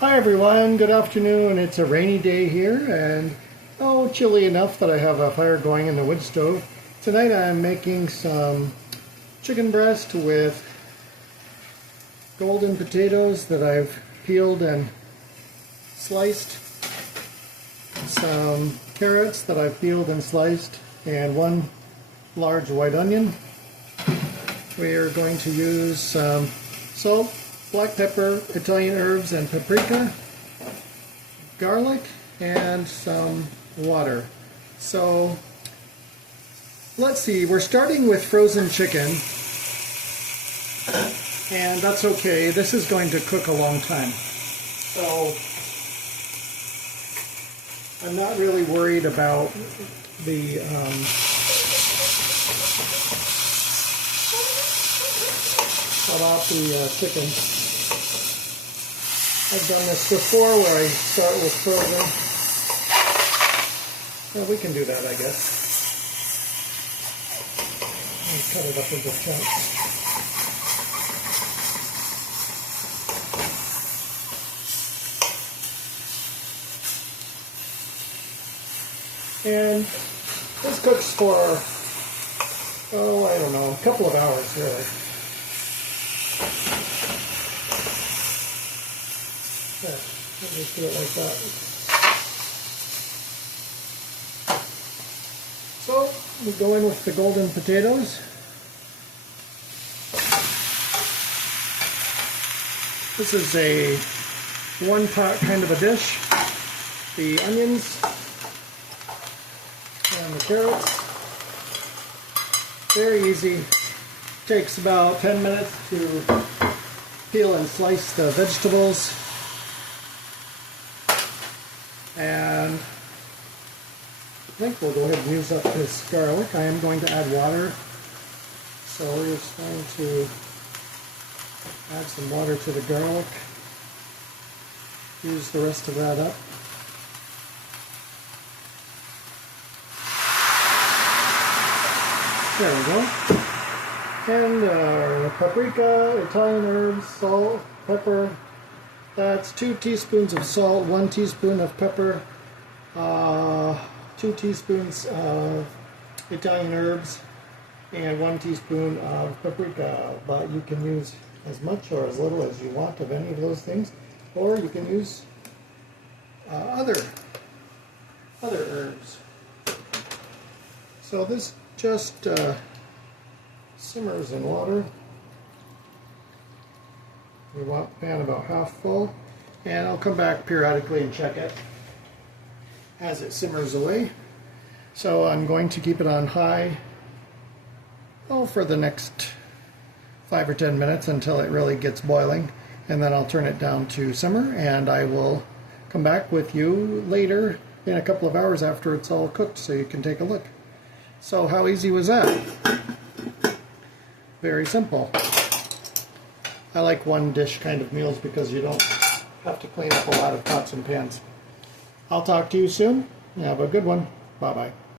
Hi everyone, good afternoon. It's a rainy day here and chilly enough that I have a fire going in the wood stove. Tonight I'm making some chicken breast with golden potatoes that I've peeled and sliced, some carrots that I've peeled and sliced, and one large white onion. We are going to use some salt, black pepper, Italian herbs, and paprika, garlic, and some water. So let's see, we're starting with frozen chicken, and that's okay. This is going to cook a long time. So I'm not really worried about the chicken. I've done this before where I start with frozen. Well, we can do that, I guess. And cut it up into chunks. And this cooks for, I don't know, a couple of hours, really. Let me do it like that. So we go in with the golden potatoes. This is a one-pot kind of a dish. The onions and the carrots. Very easy. Takes about 10 minutes to peel and slice the vegetables. And I think we'll go ahead and use up this garlic. I am going to add water. So we're just going to add some water to the garlic. Use the rest of that up. There we go. And paprika, Italian herbs, salt, pepper. That's 2 teaspoons of salt, 1 teaspoon of pepper, 2 teaspoons of Italian herbs, and 1 teaspoon of paprika. But you can use as much or as little as you want of any of those things, or you can use other herbs. So this just simmers in water. We want the pan about half full, and I'll come back periodically and check it as it simmers away. So I'm going to keep it on high for the next 5 or 10 minutes until it really gets boiling, and then I'll turn it down to simmer, and I will come back with you later in a couple of hours after it's all cooked so you can take a look. So how easy was that? Very simple. I like one dish kind of meals because you don't have to clean up a lot of pots and pans. I'll talk to you soon. Have a good one. Bye-bye.